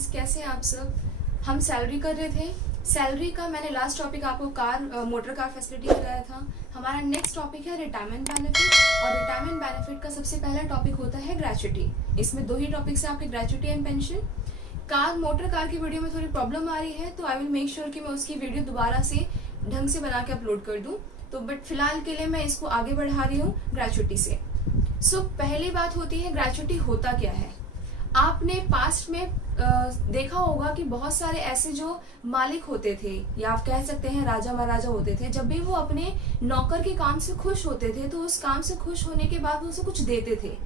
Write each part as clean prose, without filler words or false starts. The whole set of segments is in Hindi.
स्टूडेंट्स, कैसे हैं आप सब। हम सैलरी कर रहे थे। सैलरी का मैंने लास्ट टॉपिक आपको मोटर कार फैसिलिटी कराया था। हमारा नेक्स्ट टॉपिक है रिटायरमेंट बेनिफिट, और रिटायरमेंट बेनिफिट का सबसे पहला टॉपिक होता है ग्रेच्युटी। इसमें दो ही टॉपिक्स है आपके, gratuity and pension. Motor car की वीडियो में थोड़ी प्रॉब्लम आ रही है, तो आई विल मेक श्योर कि मैं उसकी वीडियो दोबारा से ढंग से बना के अपलोड कर दूं। तो बट फिलहाल के लिए मैं इसको आगे बढ़ा रही हूँ ग्रेच्युटी से। पहली बात होती है ग्रेच्युटी होता क्या है। आपने पास्ट में देखा होगा कि बहुत सारे ऐसे जो मालिक होते थे, या आप कह सकते हैं राजा महाराजा होते थे, जब भी वो अपने नौकर के काम से खुश होते थे तो उस काम से खुश होने के बाद वो उसे कुछ देते थे।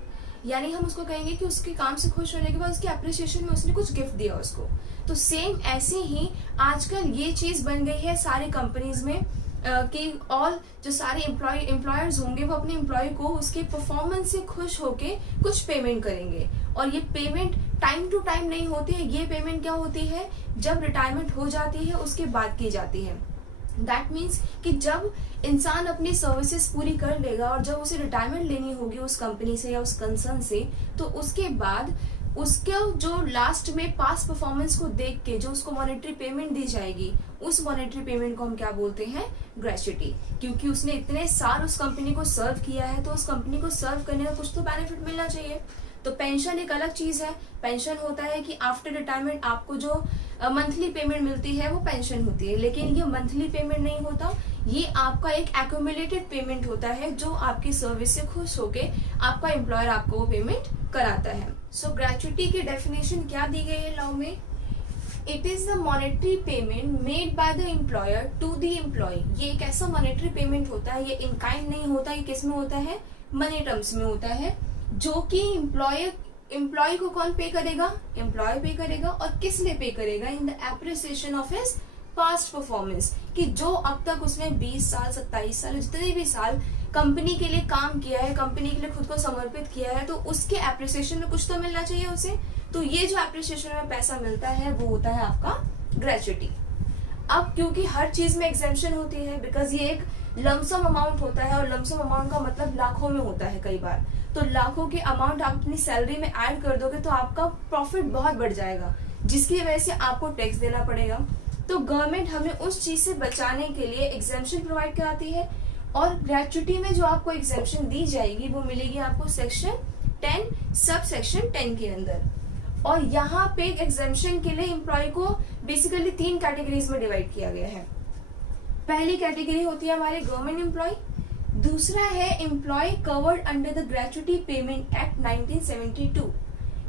यानी हम उसको कहेंगे कि उसके काम से खुश होने के बाद उसके अप्रिसिएशन में उसने कुछ गिफ्ट दिया उसको। तो सेम ऐसे ही आजकल ये चीज बन गई है सारी कंपनीज में कि ऑल जो सारे एम्प्लॉयर्स होंगे वो अपने एम्प्लॉय को उसके परफॉर्मेंस से खुश होके कुछ पेमेंट करेंगे। और ये पेमेंट टाइम टू टाइम नहीं होती है। ये पेमेंट क्या होती है, जब रिटायरमेंट हो जाती है उसके बाद की जाती है। दैट मीन्स कि जब इंसान अपनी सर्विसेज पूरी कर लेगा और जब उसे रिटायरमेंट लेनी होगी उस कंपनी से या उस कंसर्न से, तो उसके बाद उसका जो लास्ट में पास परफॉर्मेंस को देख के जो उसको मॉनेटरी पेमेंट दी जाएगी, उस मॉनेटरी पेमेंट को हम क्या बोलते हैं, ग्रेच्युटी। क्योंकि उसने इतने साल उस कंपनी को सर्व किया है तो उस कंपनी को सर्व करने का कुछ तो बेनिफिट मिलना चाहिए। तो पेंशन एक अलग चीज है। पेंशन होता है कि आफ्टर रिटायरमेंट आपको जो मंथली पेमेंट मिलती है वो पेंशन होती है, लेकिन ये मंथली पेमेंट नहीं होता, ये आपका एक एक्यूमुलेटेड पेमेंट होता है जो आपकी सर्विस से खुश होके आपका एम्प्लॉयर आपको वो पेमेंट कराता है। ग्रेच्युटी की डेफिनेशन क्या दी गई है लॉ में, it is the monetary payment made by the employer to the employee. ये एक ऐसा मॉनेटरी पेमेंट होता है, ये इन काइंड नहीं होता, ये किस में होता है, मनी टर्म्स में होता है, जो कि एम्प्लॉय को कौन पे करेगा, एम्प्लॉय पे करेगा। और किस लिए पे करेगा, in the appreciation of his past performance, कि जो अब तक उसने 20 साल 27 साल जितने भी साल कंपनी के लिए काम किया है, कंपनी के लिए खुद को समर्पित किया है, तो उसके एप्रिसिएशन में कुछ तो मिलना चाहिए उसे। तो ये जो एप्रिसिएशन में पैसा मिलता है वो होता है आपका ग्रेच्युटी। अब क्योंकि हर चीज में एग्जेम्पशन होती है, बिकॉज ये एक लमसम अमाउंट होता है, और लमसम अमाउंट का मतलब लाखों में होता है कई बार। तो लाखों के अमाउंट आप अपनी सैलरी में ऐड कर दोगे तो आपका प्रॉफिट बहुत बढ़ जाएगा, जिसकी वजह से आपको टैक्स देना पड़ेगा। तो गवर्नमेंट हमें उस चीज से बचाने के लिए एग्जेम्पशन प्रोवाइड कराती है, और ग्रेच्युटी में जो आपको एग्जेम्पशन दी जाएगी वो मिलेगी आपको सेक्शन 10 सब सेक्शन 10 के अंदर। और यहाँ पे एग्जेम्पशन के लिए एम्प्लॉय को बेसिकली 3 कैटेगरीज में डिवाइड किया गया है। पहली कैटेगरी होती है हमारे गवर्नमेंट एम्प्लॉय, दूसरा है employee covered under the gratuity payment act 1972।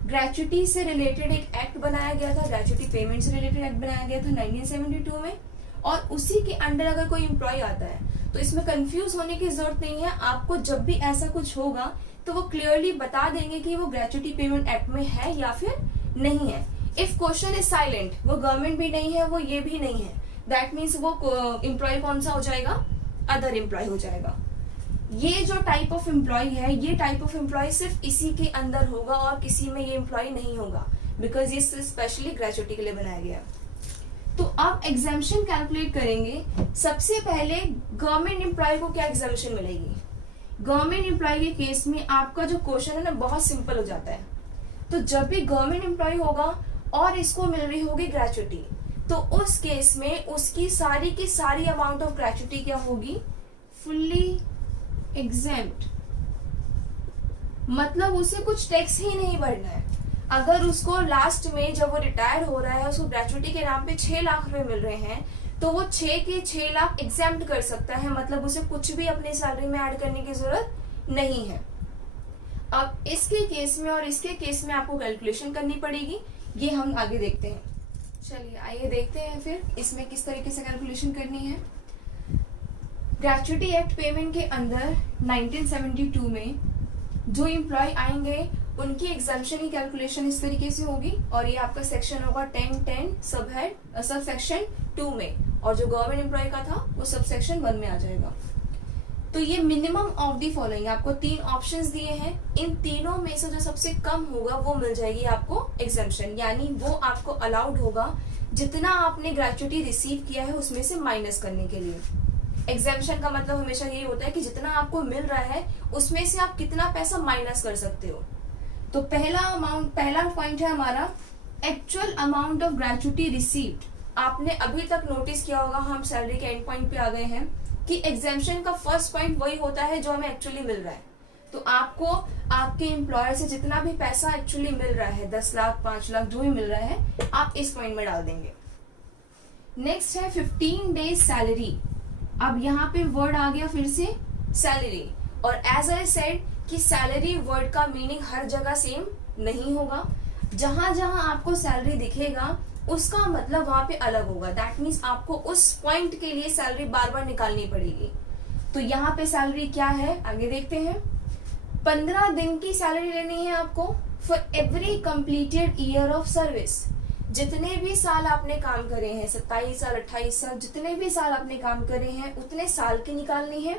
Gratuity से रिलेटेड एक एक्ट बनाया गया था, ग्रेच्युटी पेमेंट से रिलेटेड एक्ट बनाया गया था 1972 में, और उसी के अंडर अगर कोई एम्प्लॉय आता है तो इसमें कंफ्यूज होने की जरूरत नहीं है। आपको जब भी ऐसा कुछ होगा तो वो क्लियरली बता देंगे कि वो ग्रेच्युटी पेमेंट एक्ट में है या फिर नहीं है। इफ क्वेश्चन इज साइलेंट, वो गवर्नमेंट भी नहीं है वो ये भी नहीं है, दैट मीन्स वो एम्प्लॉय कौन सा हो जाएगा, अदर एम्प्लॉय हो जाएगा। ये जो टाइप ऑफ एम्प्लॉय है, ये टाइप ऑफ एम्प्लॉय सिर्फ इसी के अंदर होगा और किसी में ये एम्प्लॉय नहीं होगा, बिकॉज ये स्पेशली ग्रेच्युटी के लिए बनाया गया। तो आप एग्जाम्पशन कैलकुलेट करेंगे। सबसे पहले गवर्नमेंट एम्प्लॉय को क्या एग्जाम्पशन मिलेगी। गवर्नमेंट एम्प्लॉय के केस में आपका जो क्वेश्चन है ना बहुत सिंपल हो जाता है। तो जब भी गवर्नमेंट एम्प्लॉय होगा और इसको मिल रही होगी ग्रेच्युटी, तो उस केस में उसकी सारी की सारी अमाउंट ऑफ ग्रेच्युटी क्या होगी, फुल्ली एग्जेम्प्ट। मतलब उसे कुछ टैक्स ही नहीं भरना है। अगर उसको लास्ट में जब वो रिटायर हो रहा है उसको ग्रेच्युटी के नाम पे 6 लाख रुपए मिल रहे हैं, तो वो 6 के 6 लाख एग्जेम्प्ट कर सकता है, मतलब उसे कुछ भी अपनी सैलरी में ऐड करने की जरूरत नहीं है। अब इसके केस में और इसके केस में आपको कैलकुलेशन करनी पड़ेगी, ये हम आगे देखते हैं। चलिए आइए देखते हैं फिर इसमें किस तरीके से कैलकुलेशन करनी है। ग्रेच्युटी एक्ट पेमेंट के अंदर 1972 में जो एम्प्लॉय आएंगे उनकी एग्जाम्पशन की कैलकुलेशन इस तरीके से होगी, और ये आपका सेक्शन होगा 10 सब सेक्शन 2 में, और जो गवर्नमेंट एम्प्लॉय का था वो सब सेक्शन 1 में आ जाएगा। तो ये मिनिमम ऑफ दी फॉलोइंग, आपको 3 ऑप्शंस दिए हैं, इन तीनों में से जो सबसे कम होगा वो मिल जाएगी आपको एग्जाम्पशन, यानी वो आपको अलाउड होगा जितना आपने ग्रेच्युटी रिसीव किया है उसमें से माइनस करने के लिए। एग्जाम्पशन का मतलब हमेशा यही होता है कि जितना आपको मिल रहा है उसमें से आप कितना पैसा माइनस कर सकते हो। तो पहला पॉइंट है हमारा actual amount of gratuity received. आपने अभी तक नोटिस किया होगा, हम सैलरी के एंड पॉइंट पे आ गए हैं कि एग्जाम्पशन का फर्स्ट पॉइंट वही होता है जो हमें एक्चुअली मिल रहा है। तो आपको आपके एम्प्लॉयर से जितना भी पैसा एक्चुअली मिल रहा है, 10 लाख 5 लाख जो भी मिल रहा है, आप इस पॉइंट में डाल देंगे। नेक्स्ट है 15 डेज सैलरी। अब यहाँ पे वर्ड आ गया फिर से सैलरी, और एज आई सेड कि सैलरी वर्ड का मीनिंग हर जगह सेम नहीं होगा। जहां जहां आपको सैलरी दिखेगा उसका मतलब वहां पे अलग होगा। दैट मीन्स आपको उस पॉइंट के लिए सैलरी बार बार निकालनी पड़ेगी। तो यहाँ पे सैलरी क्या है आगे देखते हैं। 15 दिन की सैलरी लेनी है आपको for every completed year of service. जितने भी साल आपने काम करे हैं, 27 साल 28 साल, जितने भी साल आपने काम करे हैं उतने साल की निकालनी है।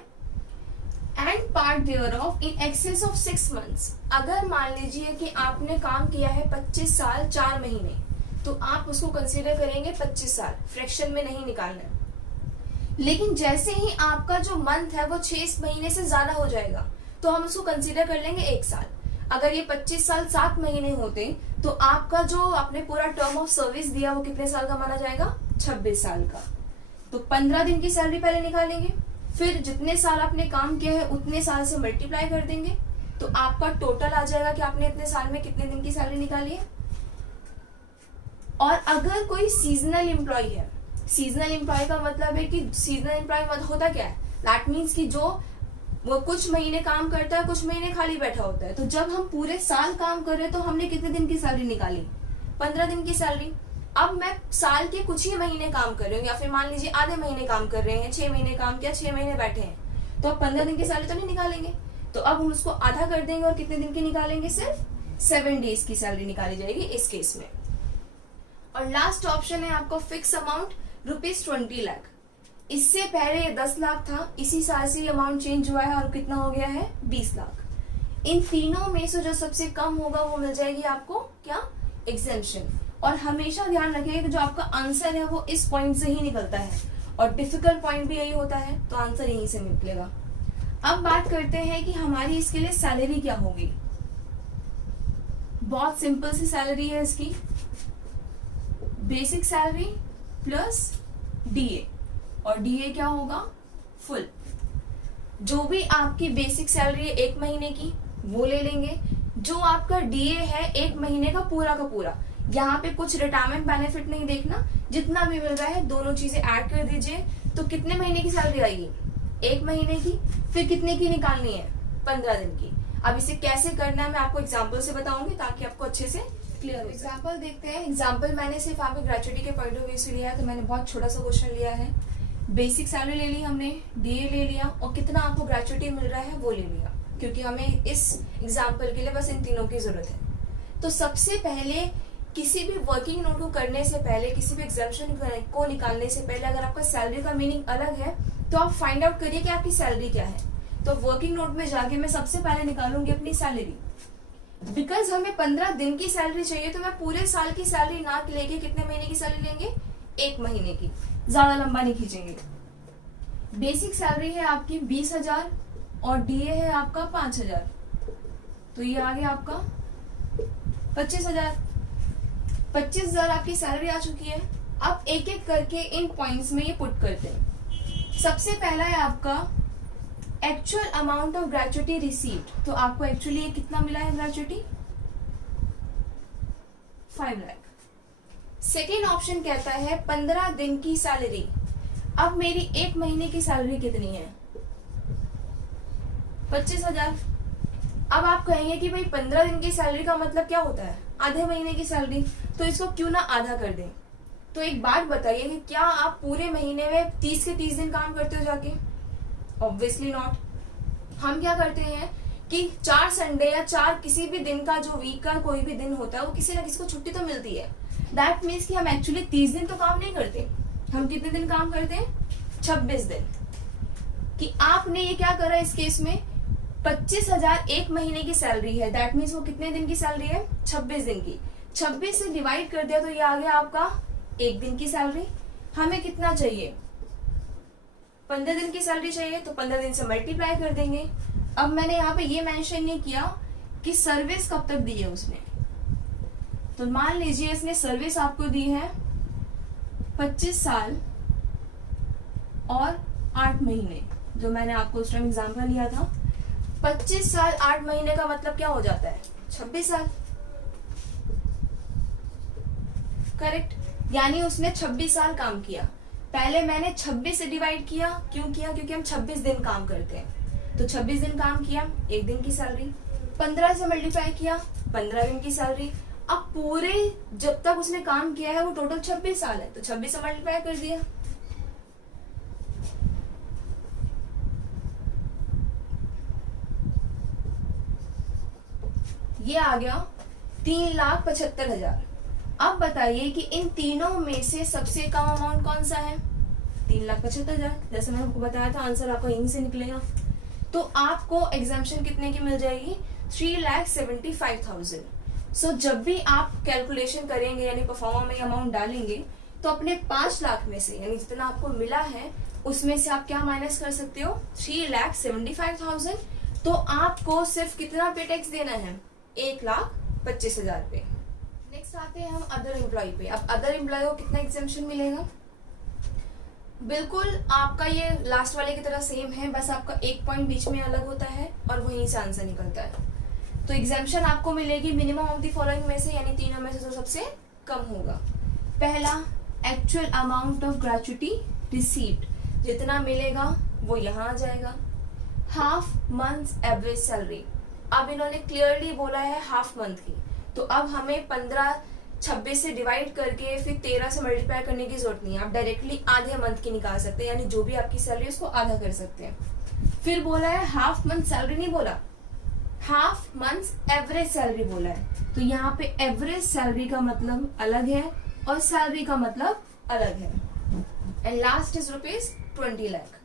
And part thereof in excess of 6 months. अगर मान लीजिए कि आपने काम किया है 25 साल 4 महीने, तो आप उसको कंसीडर करेंगे 25 साल, फ्रैक्शन में नहीं निकालना। लेकिन जैसे ही आपका जो मंथ है वो 6 महीने से ज्यादा हो जाएगा तो हम उसको कंसीडर कर लेंगे 1 साल। अगर ये 25 साल 7 महीने होते तो आपका जो आपने पूरा टर्म ऑफ सर्विस दिया वो कितने साल का माना जाएगा, 26 साल का। तो 15 दिन की सैलरी पहले निकालेंगे, फिर जितने साल आपने काम किया है उतने साल से मल्टीप्लाई कर देंगे, तो आपका टोटल आ जाएगा कि आपने इतने साल में कितने दिन की सैलरी निकाली है। और अगर कोई सीजनल एम्प्लॉय है, सीजनल एम्प्लॉय का मतलब है कि सीजनल एम्प्लॉय मतलब होता क्या है, दैट मीन्स कि जो वो कुछ महीने काम करता है, कुछ महीने खाली बैठा होता है। तो जब हम पूरे साल काम कर रहे हैं तो हमने कितने दिन की सैलरी निकाली, 15 दिन की सैलरी। अब मैं साल के कुछ ही महीने काम कर रही हूँ, या फिर मान लीजिए आधे महीने काम कर रहे हैं, 6 महीने काम किया, 6 महीने बैठे हैं, तो अब 15 दिन की सैलरी तो नहीं निकालेंगे। तो अब हम उसको आधा कर देंगे और कितने दिन की निकालेंगे, सिर्फ 7 डेज की सैलरी निकाली जाएगी इस केस में। और लास्ट ऑप्शन है आपको फिक्स अमाउंट ₹20 लाख। इससे पहले ये 10 लाख था, इसी साल से ये अमाउंट चेंज हुआ है और कितना हो गया है 20 लाख। इन तीनों में से जो सबसे कम होगा वो मिल जाएगी आपको क्या, एग्जेम्पशन। और हमेशा ध्यान रखिएगा कि जो आपका आंसर है वो इस पॉइंट से ही निकलता है, और डिफिकल्ट पॉइंट भी यही होता है, तो आंसर यहीं से निकलेगा। अब बात करते हैं कि हमारी इसके लिए सैलरी क्या होगी। बहुत सिंपल सी सैलरी है इसकी, बेसिक सैलरी प्लस डीए, और डीए क्या होगा, फुल। जो भी आपकी बेसिक सैलरी है 1 महीने की वो ले लेंगे, जो आपका डीए है 1 महीने का पूरा। यहाँ पे कुछ रिटायरमेंट बेनिफिट नहीं देखना, जितना भी मिल रहा है दोनों चीजें ऐड कर दीजिए। तो कितने महीने की सैलरी आएगी, 1 महीने की। फिर कितने की निकालनी है, 15 दिन की। अब इसे कैसे करना है मैं आपको एग्जाम्पल से बताऊंगी ताकि आपको अच्छे से क्लियर हो। एग्जाम्पल देखते हैं। एग्जाम्पल मैंने सिर्फ आपकी ग्रेचुटी के पॉइंट ऑफ व्यू से लिया है, तो मैंने बहुत छोटा सा क्वेश्चन लिया है। बेसिक सैलरी ले ली हमने, डीए ले लिया, और कितना आपको ग्रेचुटी मिल रहा है वो ले लिया, क्योंकि हमें इस एग्जाम्पल के लिए बस इन तीनों की जरूरत है। तो सबसे पहले किसी भी वर्किंग नोट को करने से पहले, किसी भी एग्जाम्पशन को निकालने से पहले, अगर आपका सैलरी का मीनिंग अलग है तो आप फाइंड आउट करिए कि आपकी सैलरी क्या है। तो वर्किंग नोट में जाके मैं सबसे पहले निकालूंगी अपनी सैलरी। बिकॉज हमें 15 दिन की सैलरी चाहिए, तो मैं पूरे साल की सैलरी ना लेके कितने महीने की सैलरी लेंगे, 1 महीने की, ज्यादा लंबा नहीं खींचेंगे। बेसिक सैलरी है आपकी 20,000 और डीए है आपका 5,000, तो ये आ गया आपका 25,000। 25,000 आपकी सैलरी आ चुकी है। अब एक एक करके इन पॉइंट्स में ये पुट करते हैं। सबसे पहला है आपका actual amount of gratuity received. तो आपको एक्चुअली ये कितना मिला है ग्रेचुटी, 5 लाख। सेकेंड ऑप्शन कहता है 15 दिन की सैलरी। अब मेरी 1 महीने की सैलरी कितनी है, 25,000। अब आप कहेंगे कि भाई 15 दिन की सैलरी का मतलब क्या होता है, आधे महीने की सैलरी, तो इसको क्यों ना आधा कर दें। तो एक बात बताइए कि क्या आप पूरे महीने में 30 के 30 दिन काम करते हो जाके, ऑब्वियसली नॉट। हम क्या करते हैं कि 4 संडे या 4 किसी भी दिन का, जो वीक का कोई भी दिन होता है, वो किसी ना किसी को छुट्टी तो मिलती है। दैट मीन्स कि हम एक्चुअली 30 दिन तो काम नहीं करते, हम कितने दिन काम करते हैं, 26 दिन। कि आपने ये क्या करा इस केस में, 25,000 1 महीने की सैलरी है, दैट मीन्स वो कितने दिन की सैलरी है, 26 दिन की। 26 से डिवाइड कर दिया तो ये आ गया आपका 1 दिन की सैलरी। हमें कितना चाहिए, 15 दिन की सैलरी चाहिए, तो 15 दिन से मल्टीप्लाई कर देंगे। अब मैंने यहाँ पे ये मेंशन नहीं किया कि सर्विस कब तक दी है उसने, तो मान लीजिए इसने सर्विस आपको दी है 25 साल और 8 महीने, जो मैंने आपको उस टाइम एग्जाम्पल लिया था। 25 साल 8 महीने का मतलब क्या हो जाता है? 26 साल। करेक्ट, यानी उसने 26 साल काम किया। पहले मैंने 26 से डिवाइड किया, क्यों किया? क्योंकि हम 26 दिन काम करते हैं। तो 26 दिन काम किया, एक दिन की सैलरी। 15 से मल्टीप्लाई किया, 15 दिन की सैलरी। अब पूरे जब तक उसने काम किया है वो टोटल 26 साल है, तो 26 से मल्टीप्लाई कर दिया। ये आ गया 3,75,000। अब बताइए कि इन तीनों में से सबसे कम अमाउंट कौन सा है? 3,75,000। जैसे मैंने आपको बताया था, आंसर आपको यहीं से निकलेगा। तो आपको एग्जाम्पशन कितने की मिल जाएगी? 3,75,000। सो जब भी आप कैलकुलेशन करेंगे यानी परफॉर्मा में अमाउंट डालेंगे, तो अपने 5 लाख में से यानी जितना आपको मिला है उसमें से आप क्या माइनस कर सकते हो? 3,75,000। तो आपको सिर्फ कितना पे टैक्स देना है? 1,25,000 पे। नेक्स्ट आते हैं हम अदर एम्प्लॉय पे। अब अदर एम्प्लॉय को कितना एग्जेम्पशन मिलेगा? बिल्कुल आपका ये लास्ट वाले की तरह सेम है, बस आपका एक पॉइंट बीच में अलग होता है और वहीं से आंसर निकलता है। तो एग्जेम्पशन आपको मिलेगी मिनिमम ऑफ द फॉलोइंग में से, यानी तीनों में से जो सबसे कम होगा। पहला, actual amount of gratuity received, जितना मिलेगा वो यहाँ आ जाएगा। हाफ मंथ एवरेज सैलरी, अब इन्होंने क्लियरली बोला है हाफ मंथ की, तो अब हमें 26 से डिवाइड करके फिर 13 से मल्टीप्लाई करने की जरूरत नहीं है। आप डायरेक्टली आधे मंथ की निकाल सकते हैं, यानी जो भी आपकी सैलरी है उसको आधा कर सकते हैं। फिर बोला है हाफ मंथ सैलरी, नहीं बोला, हाफ मंथ एवरेज सैलरी बोला है। तो यहाँ पे एवरेज सैलरी का मतलब अलग है और सैलरी का मतलब अलग है। And last is ₹20 lakh.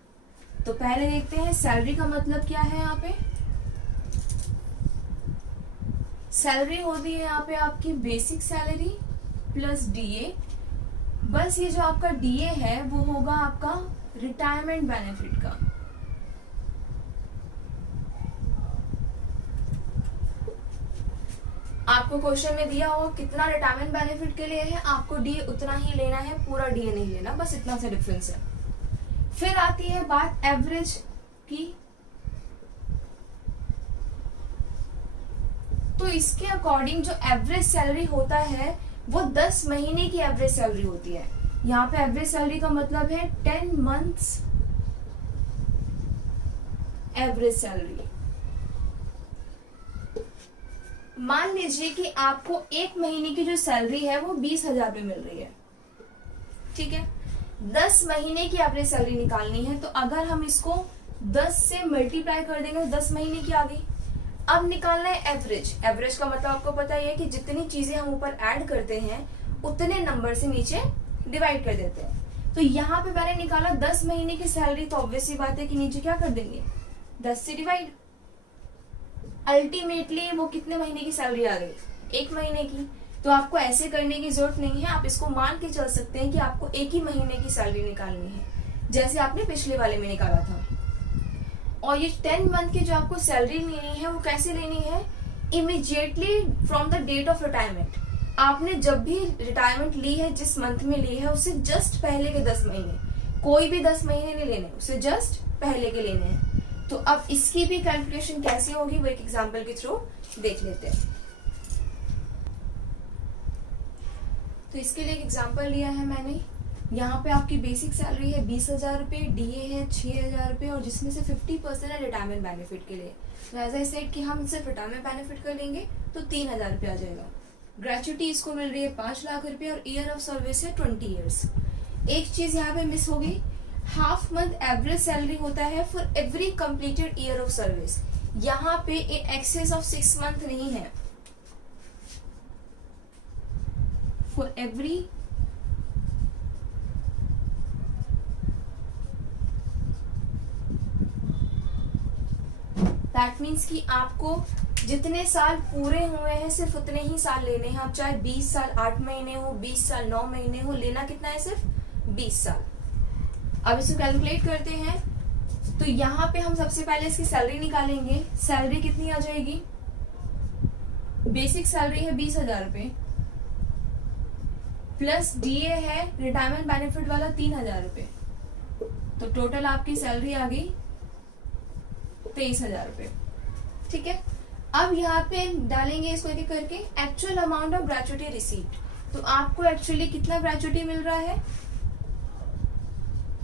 तो पहले देखते हैं सैलरी का मतलब क्या है। यहाँ पे सैलरी होती है यहाँ पे आपकी बेसिक सैलरी प्लस डीए। बस ये जो आपका डीए है वो होगा आपका रिटायरमेंट बेनिफिट का। आपको क्वेश्चन में दिया हो कितना रिटायरमेंट बेनिफिट के लिए है, आपको डीए उतना ही लेना है, पूरा डीए नहीं लेना, बस इतना सा डिफरेंस है। फिर आती है बात एवरेज की। तो इसके अकॉर्डिंग जो एवरेज सैलरी होता है वो 10 महीने की एवरेज सैलरी होती है। यहाँ पे एवरेज सैलरी का मतलब है 10 मंथ्स एवरेज सैलरी। मान लीजिए कि आपको एक महीने की जो सैलरी है वो 20,000 रुपये मिल रही है, ठीक है। 10 महीने की एवरेज सैलरी निकालनी है, तो अगर हम इसको 10 से मल्टीप्लाई कर देंगे तो 10 महीने की आ गई। अब निकालना है एवरेज। एवरेज का मतलब आपको पता ही है कि जितनी चीजें हम ऊपर ऐड करते हैं उतने नंबर से नीचे डिवाइड कर देते हैं। तो यहाँ पे मैंने निकाला 10 महीने की सैलरी, तो ऑब्वियस सी बात है कि नीचे क्या कर देंगे, 10 से डिवाइड। अल्टीमेटली वो कितने महीने की सैलरी आ गई, 1 महीने की। तो आपको ऐसे करने की जरूरत नहीं है, आप इसको मान के चल सकते हैं कि आपको 1 ही महीने की सैलरी निकालनी है, जैसे आपने पिछले वाले में निकाला था। और ये 10 मंथ की जो आपको सैलरी लेनी है वो कैसे लेनी है, immediately from the date of retirement. आपने जब भी रिटायरमेंट ली है, जिस मंथ में ली है, उससे जस्ट पहले के 10 महीने, कोई भी 10 महीने नहीं लेने, उससे जस्ट पहले के लेने हैं। तो अब इसकी भी कैलकुलेशन कैसे होगी वो एक एग्जांपल के थ्रू देख लेते हैं। तो इसके लिए एक एग्जांपल लिया है मैंने। यहाँ पे आपकी बेसिक सैलरी है 20,000 रुपये, डीए है 6,000 रुपये, और जिसमें से 50% है रिटायरमेंट बेनिफिट के लिए। तो एज आई सेड कि हम सिर्फ रिटायरमेंट बेनिफिट कर लेंगे तो 3,000 रुपये आ जाएगा। ग्रेच्युटी इसको मिल रही है 5 लाख रुपये और ईयर ऑफ सर्विस है 20 ईयर्स। एक चीज यहाँ पे मिस हो गई, हाफ मंथ एवरेज सैलरी होता है for every completed year of service. यहाँ पे इन एक्सेस ऑफ 6 मंथ नहीं है, फॉर एवरी दैट मीन्स कि आपको जितने साल पूरे हुए हैं सिर्फ उतने ही साल लेने हैं। आप चाहे 20 साल 8 महीने हो, 20 साल 9 महीने हो, लेना कितना है, सिर्फ 20 साल। अब इसको कैलकुलेट करते हैं। तो यहाँ पे हम सबसे पहले इसकी सैलरी निकालेंगे। सैलरी कितनी आ जाएगी, बेसिक सैलरी है 20,000 रुपये, प्लस डीए है रिटायरमेंट बेनिफिट वाला 3,000 रुपए, तो टोटल आपकी सैलरी आ गई 23,000 रुपए। ठीक है, अब यहाँ पे डालेंगे इसको एक एक करके actual amount of gratuity received. तो आपको एक्चुअली कितना ग्रेचुटी मिल रहा है?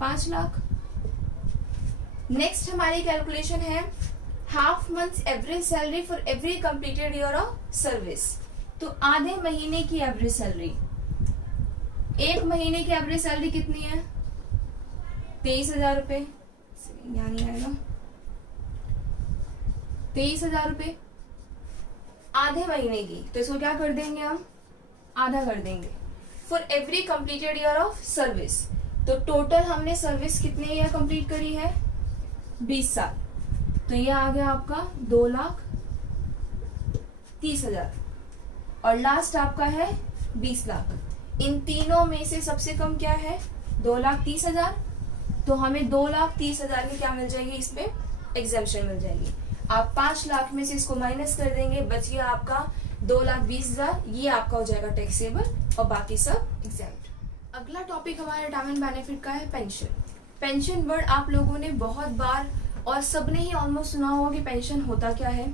5 लाख। नेक्स्ट हमारी कैलकुलेशन है half month average salary for every completed year of service. तो आधे महीने की एवरेज सैलरी, एक महीने की एवरेज सैलरी कितनी है? 23,000 रुपए, यानी आएगा 23,000 रुपए आधे महीने की। तो इसको क्या कर देंगे हम? आधा कर देंगे। For every completed year of service, तो टोटल हमने सर्विस कितने ईयर कंप्लीट करी है? 20 साल। तो ये आ गया आपका 2,30,000 और लास्ट आपका है 20 लाख। इन तीनों में से सबसे कम क्या है? 2,30,000। तो हमें 2,30,000 की क्या मिल जाएगी? इस पे एग्जेम्पशन मिल जाएगी। आप 5 लाख में से इसको माइनस कर देंगे, बच गया आपका 2,20,000। ये आपका हो जाएगा टैक्सेबल और बाकी सब एग्जेम्प्ट। अगला टॉपिक हमारे रिटायरमेंट बेनिफिट का है पेंशन। पेंशन वर्ड आप लोगों ने बहुत बार और सबने ही ऑलमोस्ट सुना होगा कि पेंशन होता क्या है।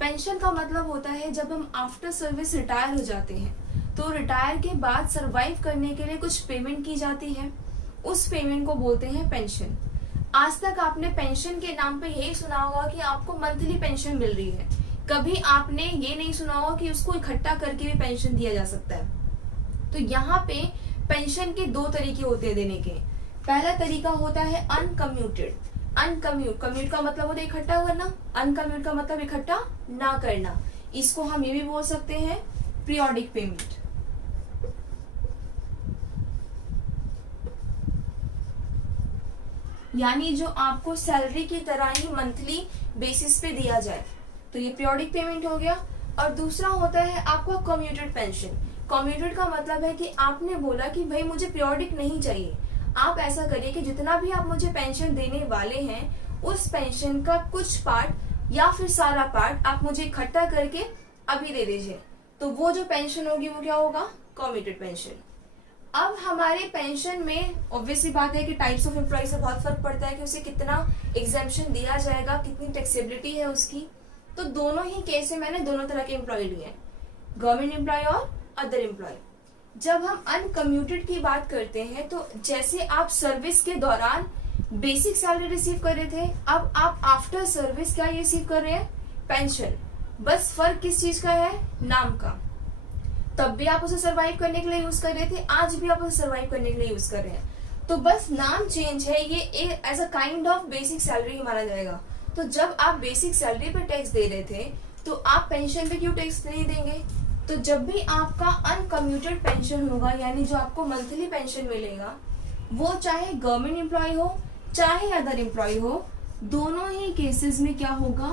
पेंशन का मतलब होता है जब हम आफ्टर सर्विस रिटायर हो जाते हैं, तो रिटायर के बाद सरवाइव करने के लिए कुछ पेमेंट की जाती है, उस पेमेंट को बोलते हैं पेंशन। आज तक आपने पेंशन के नाम पे यही सुना होगा कि आपको मंथली पेंशन मिल रही है, कभी आपने ये नहीं सुना होगा कि उसको इकट्ठा करके भी पेंशन दिया जा सकता है। तो यहाँ पे पेंशन के 2 तरीके होते हैं देने के। पहला तरीका होता है अनकम्यूटेड। अनकम्यूट, कम्यूट का मतलब होता है इकट्ठा करना, अनकम्यूट का मतलब इकट्ठा ना करना। इसको हम ये भी बोल सकते हैं पीरियोडिक पेमेंट। यानी जो आपको सैलरी की तरह ही मंथली बेसिस पे दिया जाए, तो ये पीरियोडिक पेमेंट हो गया। और दूसरा होता है आपका कम्यूटेड पेंशन। कम्यूटेड का मतलब है कि आपने बोला कि भाई मुझे पीरियोडिक नहीं चाहिए, आप ऐसा करिए कि जितना भी आप मुझे पेंशन देने वाले हैं उस पेंशन का कुछ पार्ट या फिर सारा पार्ट आप मुझे इकट्ठा करके अभी दे दीजिए। तो वो जो पेंशन होगी वो क्या होगा? Commuted pension. अब हमारे पेंशन में ऑब्वियसली बात है कि टाइप्स ऑफ एम्प्लॉय से बहुत फर्क पड़ता है कि उसे कितना एग्जेम्पशन दिया जाएगा, कितनी टैक्सेबिलिटी है उसकी। तो दोनों ही केस में मैंने दोनों तरह के एम्प्लॉय लिए हैं, गवर्नमेंट एम्प्लॉय और अदर एम्प्लॉय। जब हम अनकम्यूटेड की बात करते हैं तो जैसे आप सर्विस के दौरान बेसिक सैलरी रिसीव कर रहे थे, अब आप आफ्टर सर्विस क्या रिसीव कर रहे हैं? पेंशन। बस फर्क किस चीज का है? नाम का। तब भी आप उसे सरवाइव करने के लिए यूज कर रहे थे, आज भी आप उसे सरवाइव करने के लिए यूज कर रहे हैं। तो बस नाम चेंज है, ये as a kind of basic salary माना जाएगा। तो जब आप बेसिक सैलरी पे टैक्स दे रहे थे तो आप पेंशन पे क्यों टैक्स नहीं देंगे? तो जब भी आपका अनकम्यूटेड पेंशन होगा, यानी जो आपको मंथली पेंशन मिलेगा, वो चाहे गवर्नमेंट एम्प्लॉय हो चाहे अदर एम्प्लॉय हो, दोनों ही केसेस में क्या होगा?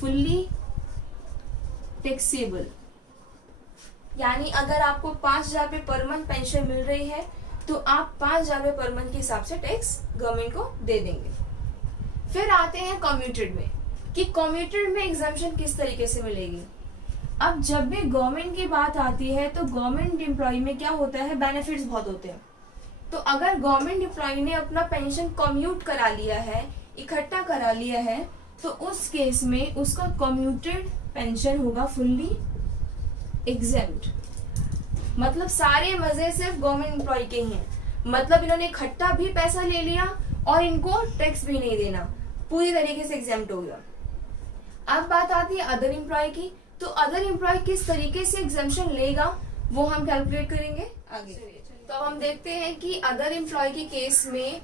Fully taxable. यानी अगर आपको 5,000 रुपये पर मंथ पेंशन मिल रही है तो आप 5,000 रुपये पर मंथ के हिसाब से टैक्स गवर्नमेंट को दे देंगे। फिर आते हैं कम्यूटेड में, कि कम्यूटेड में एग्जम्पशन किस तरीके से मिलेगी। अब जब भी गवर्नमेंट की बात आती है तो गवर्नमेंट एम्प्लॉय में क्या होता है? बेनिफिट्स बहुत होते हैं। तो अगर गवर्नमेंट एम्प्लॉय ने अपना पेंशन कम्यूट करा लिया है, इकट्ठा करा लिया है, तो उस केस में उसका कम्यूटेड पेंशन होगा फुल्ली एग्जेम्प्ट। मतलब सारे मजे सिर्फ गवर्नमेंट एम्प्लॉय के ही हैं। मतलब इन्होंने इकट्ठा भी पैसा ले लिया और इनको टैक्स भी नहीं देना, पूरी तरीके से एग्जेम्प्ट हो गया। अब बात आती है अदर एम्प्लॉय की। तो अदर एम्प्लॉय किस तरीके से एग्जेम्पशन लेगा वो हम कैलकुलेट करेंगे आगे। तो हम देखते हैं कि अदर एम्प्लॉय के केस में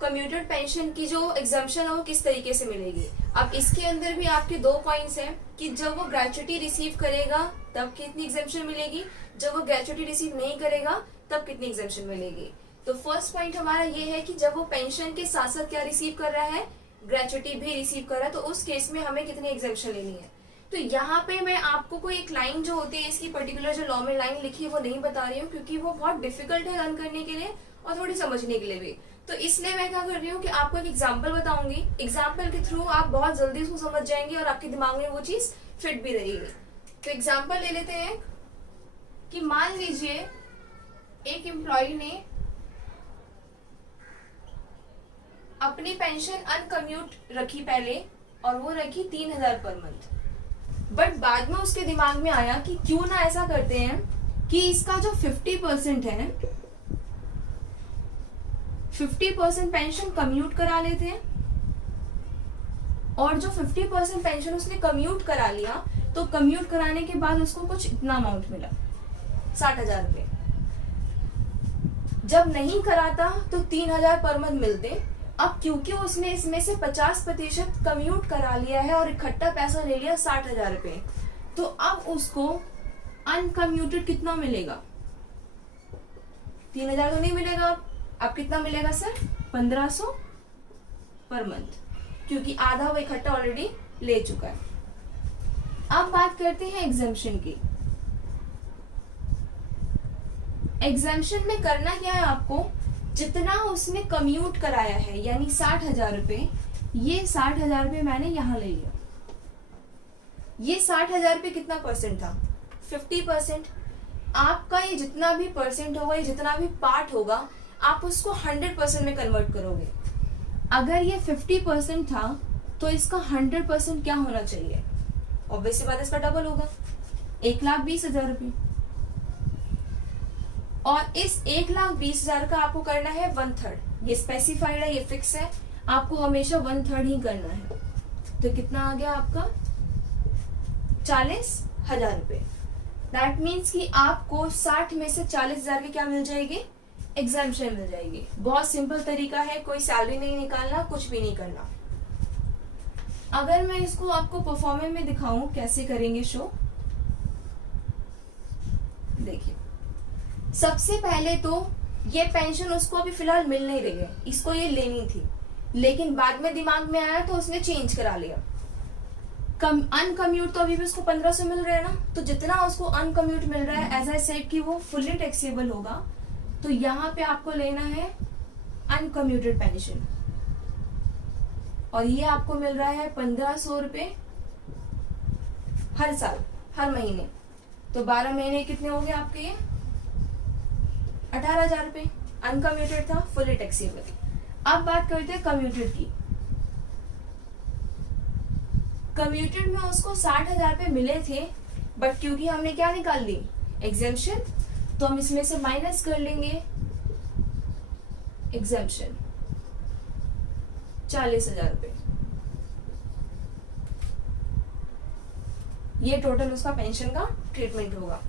कम्यूटेड पेंशन की जो एग्जेम्पशन है वो किस तरीके से मिलेगी। अब इसके अंदर भी आपके 2 पॉइंट्स हैं कि जब वो ग्रेचुटी रिसीव करेगा तब कितनी एग्जेम्पशन मिलेगी, जब वो ग्रेचुटी रिसीव नहीं करेगा तब कितनी एग्जेम्पशन मिलेगी। तो फर्स्ट पॉइंट हमारा ये है कि जब वो पेंशन के साथ साथ क्या रिसीव कर रहा है? ग्रेचुटी भी रिसीव कर रहा है, तो उस केस में हमें कितनी एग्जेम्पशन लेनी है। तो यहाँ पे मैं आपको कोई एक लाइन जो होती है इसकी पर्टिकुलर जो लॉ में लाइन लिखी है वो नहीं बता रही हूँ, क्योंकि वो बहुत डिफिकल्ट है लर्न करने के लिए और थोड़ी समझने के लिए भी। तो इसलिए मैं क्या कर रही हूँ कि आपको एक एग्जाम्पल बताऊंगी, एग्जाम्पल के थ्रू आप बहुत जल्दी उसको समझ जाएंगे और आपके दिमाग में वो चीज फिट भी रहेगी। तो एग्जाम्पल ले लेते हैं कि मान लीजिए एक एम्प्लॉय ने अपनी पेंशन अनकम्यूट रखी पहले, और वो रखी 3,000 पर मंथ। बट बाद में उसके दिमाग में आया कि क्यों ना ऐसा करते हैं कि इसका जो 50% है, 50% पेंशन कम्यूट करा लेते हैं, और जो 50% पेंशन उसने कम्यूट करा लिया, तो कम्यूट कराने के बाद उसको कुछ इतना अमाउंट मिला, 60,000 रुपए। जब नहीं कराता तो 3,000 पर मंथ मिलते। अब क्योंकि उसने इसमें से 50% कम्यूट करा लिया है और इकट्ठा पैसा ले लिया 60,000 रुपए, तो अब उसको अनकम्यूटेड कितना मिलेगा? 3,000 तो नहीं मिलेगा। अब कितना मिलेगा सर? 1,500 पर मंथ, क्योंकि आधा वो इकट्ठा ऑलरेडी ले चुका है। अब बात करते हैं एग्जेम्पशन की। एग्जेम्पशन में करना क्या है आपको? जितना उसने कम्यूट कराया है, यानी 60,000 रुपए, ये 60,000 रुपए मैंने यहां ले लिया। ये 60,000 रुपए कितना परसेंट था? 50%। आपका ये जितना भी परसेंट होगा, ये जितना भी पार्ट होगा, आप उसको 100% में कन्वर्ट करोगे। अगर ये 50% था तो इसका 100% क्या होना चाहिए? ऑब्वियसली बात है, इसका डबल होगा, 1,20,000 रुपये। और इस 1,20,000 का आपको करना है 1/3। ये स्पेसिफाइड है, ये फिक्स है, आपको हमेशा 1/3 ही करना है। तो कितना आ गया आपका? 40,000 रुपए। दैट मीन्स कि आपको 60 में से 40,000 की क्या मिल जाएगी? एग्जेम्पशन मिल जाएगी। बहुत सिंपल तरीका है, कोई सैलरी नहीं निकालना, कुछ भी नहीं करना। अगर मैं इसको आपको परफॉर्मेंस में दिखाऊं कैसे करेंगे शो, देखिए। सबसे पहले तो ये पेंशन उसको अभी फिलहाल मिल नहीं रही है, इसको ये लेनी थी, लेकिन बाद में दिमाग में आया तो उसने चेंज करा लिया। अनकम्यूट तो अभी भी उसको 1,500 मिल रहा है ना, तो जितना उसको अनकम्यूट मिल रहा है, एज आई सेड कि वो फुल्ली टैक्सेबल होगा, तो यहाँ पे आपको लेना है अनकम्यूटेड पेंशन, और ये आपको मिल रहा है 1,500 रुपए हर साल, हर महीने। तो 12 महीने कितने हो गए आपके? ये 18,000 रुपए। अनकम्यूटेड था, फुली टैक्सेबल। अब बात करते हैं कम्यूटेड की। कम्यूटेड में उसको 60,000 रुपए मिले थे, बट क्योंकि हमने क्या निकाल ली? एग्जेम्पशन, तो हम इसमें से माइनस कर लेंगे एग्जेम्पशन, 40,000 रुपए। ये टोटल उसका पेंशन का ट्रीटमेंट होगा।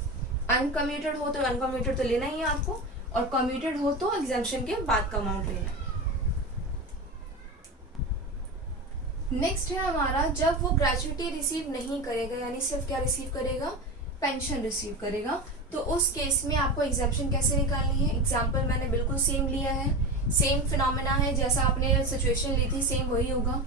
अनकम्यूटेड हो तो अनकम्यूटेड तो लेना ही है आपको, और कम्यूटेड हो तो एग्जेम्पशन के बाद का अमाउंट लेना है। नेक्स्ट है हमारा, जब वो ग्रेजुइटी रिसीव नहीं करेगा, यानी सिर्फ क्या रिसीव करेगा? पेंशन रिसीव करेगा, तो उस केस में आपको एग्जेम्पशन कैसे निकालनी है? एग्जाम्पल मैंने बिल्कुल सेम लिया है, सेम फिनोमेना है, जैसा आपने सिचुएशन ली थी सेम वही होगा।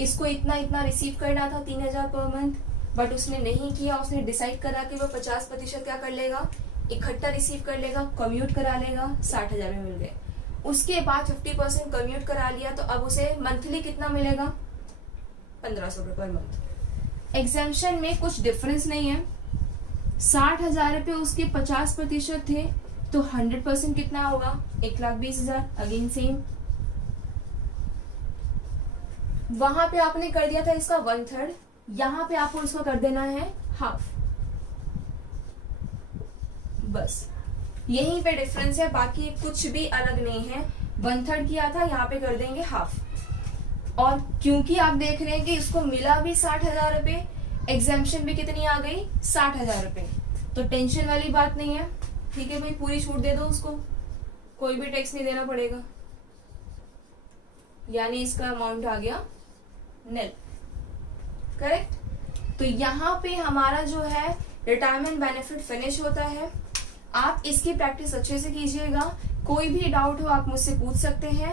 इसको इतना इतना रिसीव करना था, 3,000 पर मंथ, बट उसने नहीं किया। उसने डिसाइड करा कि वो 50% क्या कर लेगा? इकट्ठा रिसीव कर लेगा, कम्यूट करा लेगा, 60,000 में मिल गए। उसके बाद 50% कम्यूट करा लिया, तो अब उसे मंथली कितना मिलेगा? 1,500 रुपए पर मंथ। एग्जेम्पशन में कुछ डिफरेंस नहीं है। 60,000 रुपए उसके 50% थे, तो 100% कितना होगा? 1,20,000। अगेन सेम, वहां पे आपने कर दिया था इसका 1/3, यहाँ पे आपको इसको कर देना है हाफ, बस यहीं पे डिफरेंस है, बाकी कुछ भी अलग नहीं है। 1/3 किया था, यहाँ पे कर देंगे हाफ। और क्योंकि आप देख रहे हैं कि इसको मिला भी 60,000 रुपए, एग्जेम्पशन भी कितनी आ गई? 60,000 रुपए, तो टेंशन वाली बात नहीं है। ठीक है भाई, पूरी छूट दे दो उसको, कोई भी टैक्स नहीं देना पड़ेगा, यानी इसका अमाउंट आ गया निल। करेक्ट। तो यहाँ पे हमारा जो है रिटायरमेंट बेनिफिट फिनिश होता है। आप इसकी प्रैक्टिस अच्छे से कीजिएगा। कोई भी डाउट हो आप मुझसे पूछ सकते हैं।